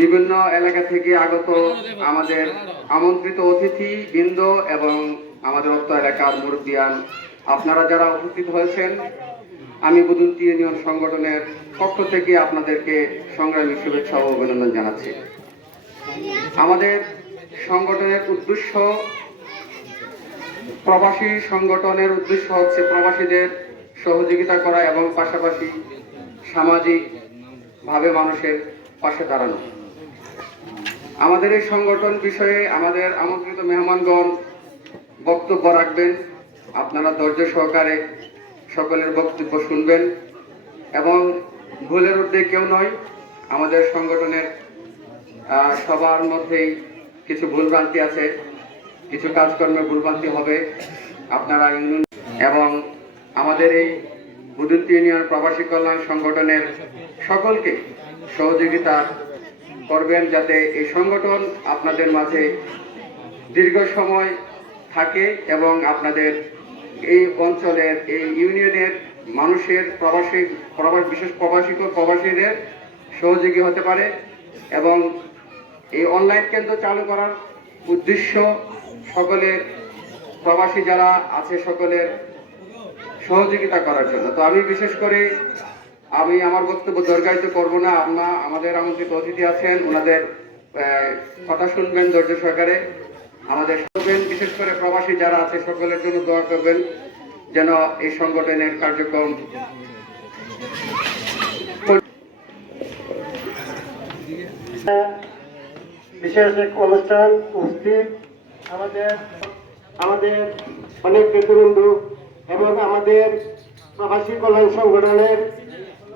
বিভিন্ন এলাকা থেকে আগত আমাদের আমন্ত্রিত অতিথি বৃন্দ এবং আমাদের অত্র এলাকার মুরব্বিয়ান। আপনারা যারা উপস্থিত হয়েছেন, আমি বুদুন্তি ইউনিয়ন সংগঠনের পক্ষ থেকে আপনাদেরকে সংগ্রামী শুভেচ্ছা ও অভিনন্দন জানাচ্ছি। আমাদের সংগঠনের উদ্দেশ্য প্রবাসী সংগঠনের উদ্দেশ্য হচ্ছে প্রবাসীদের সহযোগিতা করা এবং পাশাপাশি সামাজিক ভাবে মানুষের পাশে দাঁড়ানো। আমাদের এই সংগঠন বিষয়ে আমাদের আমন্ত্রিত মেহমানগণ বক্তব্য রাখবেন। আপনারা ধৈর্য সহকারে সকলের বক্তব্য শুনবেন এবং ভুলের ঊর্ধ্বে কেউ নয়, আমাদের সংগঠনের সবার মধ্যেই কিছু ভুলভ্রান্তি আছে, কিছু কাজকর্মে ভুলভ্রান্তি হবে। আপনারা ইউনিয়ন এবং আমাদের এই বুদুন্তি ইউনিয়ন প্রবাসী কল্যাণ সংগঠনের সকলকে সহযোগিতা করবেন যাতে এই সংগঠন আপনাদের মাঝে দীর্ঘ সময় থাকে এবং আপনাদের এই অঞ্চলের, এই ইউনিয়নের মানুষের প্রবাসী, প্রবাস, বিশেষ প্রবাসী, প্রবাসীদের সহযোগী হতে পারে এবং এই অনলাইন কেন্দ্র চালু করার উদ্দেশ্য সকলের প্রবাসী যারা আছে সকলের সহযোগিতা করার জন্য। তো আমি বিশেষ করে আমি আমার বক্তব্য দরকারিত করব না। আমরা আমাদের আমন্ত্রিত অতিথি আছেন, ওনাদের কথা শুনবেন ধৈর্য সহকারে। আমাদের শুনবেন বিশেষ করে প্রবাসী যারা আছে, সকলের জন্য দোয়া করবেন যেন এই সংগঠনের কার্যক্রম বিশেষ এক অনুষ্ঠান উপস্থিত আমাদের আমাদের অনেক নেতৃবৃন্দু এবং আমাদের প্রবাসী কল্যাণ সংগঠনের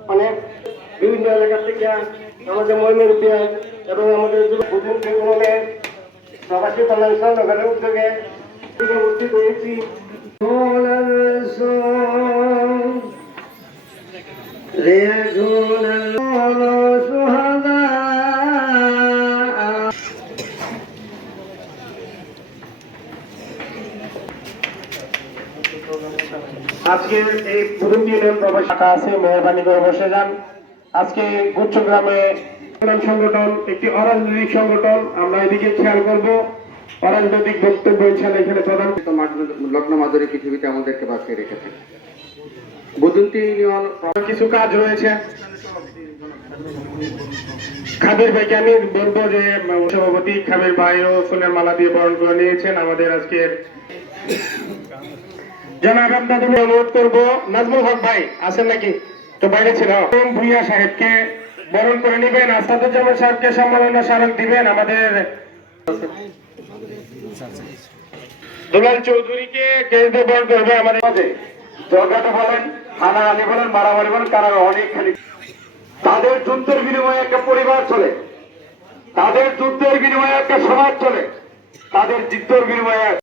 অনেক বিভিন্ন এলাকা থেকে আমাদের মহিমের পেঁয়াজ এবং আমাদের যুবকে প্রবাসী কল্যাণ সংগ্রহের উদ্যোগে উপস্থিত হয়েছি। রে ঢোল আজকে এই প্রথম প্রবেশ শাখা আছে মেহরবানি করে বসে যান আজকে গুচ্ছগ্রামে সংগঠন একটি অরাজনৈতিক সংগঠন আমরা এদিকে খেয়াল করব। অরাজনৈতিক বক্তব্য ইনশাল্লাহ এখানে প্রধান লগ্ন মাধুরী পৃথিবীতে আমাদেরকে বাঁচিয়ে রেখেছেন বুদুন্তি ইউনিয়ন কিছু কাজ রয়েছে। খাবির ভাইকে আমি বলব যে সভাপতি খাবির ভাইও ফুলের মালা দিয়ে বরণ করে নিয়েছেন আমাদের আজকের জনাব আপনাদের অনুরোধ করব, নাজমুল হক ভাই, আছেন নাকি? তো বাইরে ছিল। ভুইয়া সাহেবকে বরণ করে নেবেন, আসাদুজ্জামান সাহেবকে সম্মাননা স্মারক দিবেন, আমাদের দুলাল চৌধুরীকে বরণ করবে আমাদের বলেন হানাহানি বলেন, মারামারি বলেন কারার অনেকখানি তাদের যুদ্ধের বিনিময়ে একটা পরিবার চলে। তাদের যুদ্ধের বিনিময়ে একটা সমাজ চলে। তাদের যুদ্ধের বিনিময়ে